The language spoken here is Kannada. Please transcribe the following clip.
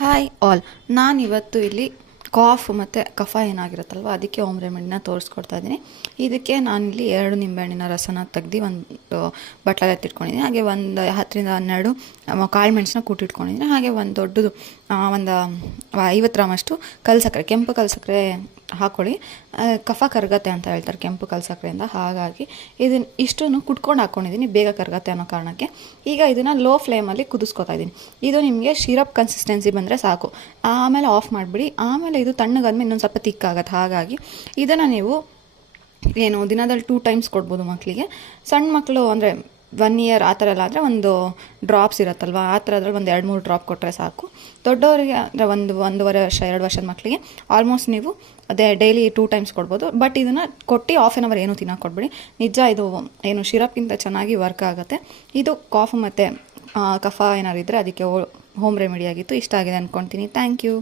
ಹಾಯ್ ಆಲ್, ನಾನಿವತ್ತು ಇಲ್ಲಿ ಕಾಫ್ ಮತ್ತು ಕಫ ಏನಾಗಿರುತ್ತಲ್ವ ಅದಕ್ಕೆ ಹೋಮ್ ರೆಮಿಡಿನ ತೋರಿಸ್ಕೊಡ್ತಾ ಇದ್ದೀನಿ. ಇದಕ್ಕೆ ನಾನಿಲ್ಲಿ 2 ನಿಂಬೆಹಣ್ಣಿನ ರಸನ ತೆಗ್ದು ಒಂದು ಬಟ್ಲಲ್ಲಿ ಎತ್ತಿಟ್ಕೊಂಡಿದ್ದೀನಿ. ಹಾಗೆ ಒಂದು 10ರಿಂದ 12 ಕಾಳು ಮೆಣಸನ್ನ ಕೂಟಿಟ್ಕೊಂಡಿದ್ದೀನಿ. ಹಾಗೆ ಒಂದು ದೊಡ್ಡದು ಒಂದು 50 ಗ್ರಾಮಷ್ಟು ಕಲ್ಸಕ್ಕರೆ, ಕೆಂಪು ಕಲ್ಸಕ್ಕರೆ ಹಾಕ್ಕೊಳ್ಳಿ. ಕಫ ಕರಗತ್ತೆ ಅಂತ ಹೇಳ್ತಾರೆ ಕೆಂಪು ಕಲ್ಸಕ್ಕರೆಯಿಂದ. ಹಾಗಾಗಿ ಇದನ್ನು ಇಷ್ಟನ್ನು ಕುಟ್ಕೊಂಡು ಹಾಕ್ಕೊಂಡಿದ್ದೀನಿ ಬೇಗ ಕರಗತ್ತೆ ಅನ್ನೋ ಕಾರಣಕ್ಕೆ. ಈಗ ಇದನ್ನು ಲೋ ಫ್ಲೇಮಲ್ಲಿ ಕುದಿಸ್ಕೊತಾ ಇದ್ದೀನಿ. ಇದು ನಿಮಗೆ ಶಿರಪ್ ಕನ್ಸಿಸ್ಟೆನ್ಸಿ ಬಂದರೆ ಸಾಕು. ಆಮೇಲೆ ಆಫ್ ಮಾಡಿಬಿಡಿ. ಆಮೇಲೆ ಇದು ತಣ್ಣಗಾದ್ಮೇಲೆ ಇನ್ನೊಂದು ಸ್ವಲ್ಪ ತಿಕ್ಕಾಗತ್ತೆ. ಹಾಗಾಗಿ ಇದನ್ನು ನೀವು ದಿನದಲ್ಲಿ 2 ಟೈಮ್ಸ್ ಕೊಡ್ಬೋದು ಮಕ್ಕಳಿಗೆ. ಸಣ್ಣ ಮಕ್ಕಳು ಅಂದರೆ 1 ಇಯರ್ ಆ ಥರ ಎಲ್ಲ ಆದರೆ ಒಂದು ಡ್ರಾಪ್ಸ್ ಇರುತ್ತಲ್ವ, ಆ ಥರದ್ರಲ್ಲಿ ಒಂದು 2-3 ಡ್ರಾಪ್ ಕೊಟ್ಟರೆ ಸಾಕು. ದೊಡ್ಡವರಿಗೆ ಅಂದರೆ 1-1.5 ವರ್ಷ 2 ವರ್ಷದ ಮಕ್ಕಳಿಗೆ ಆಲ್ಮೋಸ್ಟ್ ನೀವು ಅದೇ ಡೈಲಿ 2 ಟೈಮ್ಸ್ ಕೊಡ್ಬೋದು. ಬಟ್ ಇದನ್ನು ಕೊಟ್ಟು ಹಾಫ್ ಆನ್ ಅವರ್ ಏನೂ ತಿನ್ನೋಕೆ ಕೊಡ್ಬೇಡಿ. ನಿಜ ಇದು ಶಿರಪ್ಗಿಂತ ಚೆನ್ನಾಗಿ ವರ್ಕ್ ಆಗುತ್ತೆ. ಇದು ಕಾಫ್ ಮತ್ತು ಕಫ ಏನಾರು ಇದ್ದರೆ ಅದಕ್ಕೆ ಹೋಮ್ ರೆಮಿಡಿ ಆಗಿತ್ತು. ಇಷ್ಟ ಆಗಿದೆ ಅಂದ್ಕೊಳ್ತೀನಿ. Thank you.